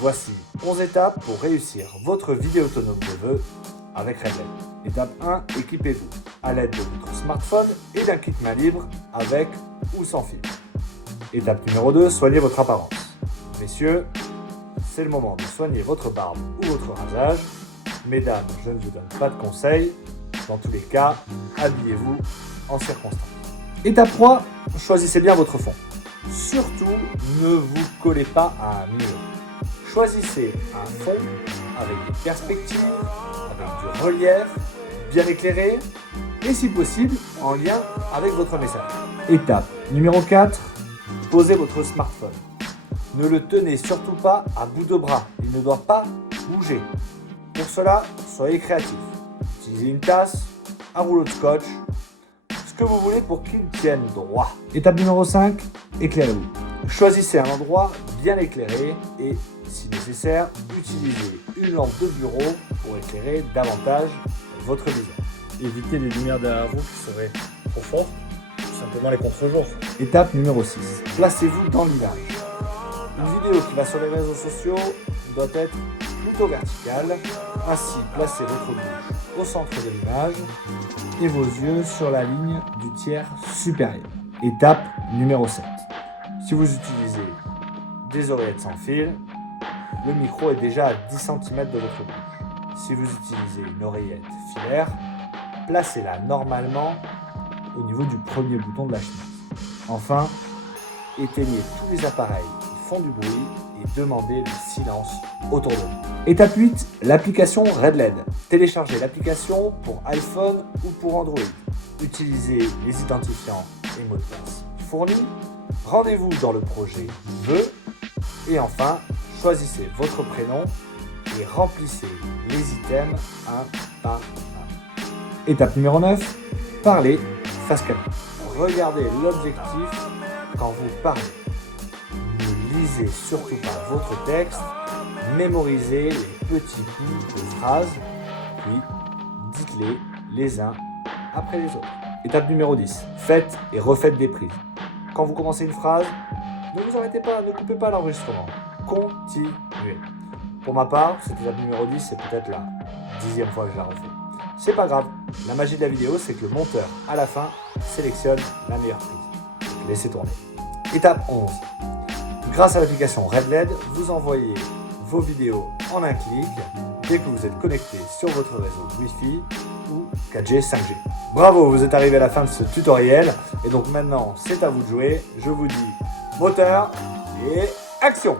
Voici 11 étapes pour réussir votre vidéo autonome de vœux avec RedLED. Étape 1, équipez-vous à l'aide de votre smartphone et d'un kit main libre avec ou sans fil. Étape numéro 2, soignez votre apparence. Messieurs, c'est le moment de soigner votre barbe ou votre rasage. Mesdames, je ne vous donne pas de conseils. Dans tous les cas, habillez-vous en circonstance. Étape 3, choisissez bien votre fond. Surtout, ne vous collez pas à un mur. Choisissez un fond avec des perspectives, avec du relief, bien éclairé et si possible en lien avec votre message. Étape numéro 4, posez votre smartphone. Ne le tenez surtout pas à bout de bras, il ne doit pas bouger. Pour cela, soyez créatif. Utilisez une tasse, un rouleau de scotch, ce que vous voulez pour qu'il tienne droit. Étape numéro 5, éclairez-vous. Choisissez un endroit bien éclairé et, si nécessaire, utilisez une lampe de bureau pour éclairer davantage votre visage. Évitez les lumières derrière vous qui seraient trop fortes, tout simplement les contre-jours. Étape numéro 6, placez-vous dans l'image. Une vidéo qui va sur les réseaux sociaux doit être plutôt verticale. Ainsi, placez votre bouche au centre de l'image et vos yeux sur la ligne du tiers supérieur. Étape numéro 7. Si vous utilisez des oreillettes sans fil, le micro est déjà à 10 cm de votre bouche. Si vous utilisez une oreillette filaire, placez-la normalement au niveau du premier bouton de la chemise. Enfin, éteignez tous les appareils qui font du bruit et demandez le silence autour de vous. Étape 8, l'application RedLED. Téléchargez l'application pour iPhone ou pour Android. Utilisez les identifiants et mots de passe fournis. Rendez-vous dans le projet Vœux. Et enfin, choisissez votre prénom et remplissez les items un par un. Étape numéro 9, parlez face caméra. Regardez l'objectif quand vous parlez. Ne lisez surtout pas votre texte, mémorisez les petits bouts de phrases, puis dites-les les uns après les autres. Étape numéro 10, faites et refaites des prises. Quand vous commencez une phrase, ne vous arrêtez pas, ne coupez pas l'enregistrement. Continuez. Pour ma part, cette étape numéro 10, c'est peut-être la 10e fois que je la refais. C'est pas grave, la magie de la vidéo, c'est que le monteur, à la fin, sélectionne la meilleure prise. Laissez tourner. Étape 11. Grâce à l'application RedLED, vous envoyez vos vidéos en un clic dès que vous êtes connecté sur votre réseau Wi-Fi ou 4G, 5G. Bravo, vous êtes arrivé à la fin de ce tutoriel et donc maintenant c'est à vous de jouer. Je vous dis moteur et action!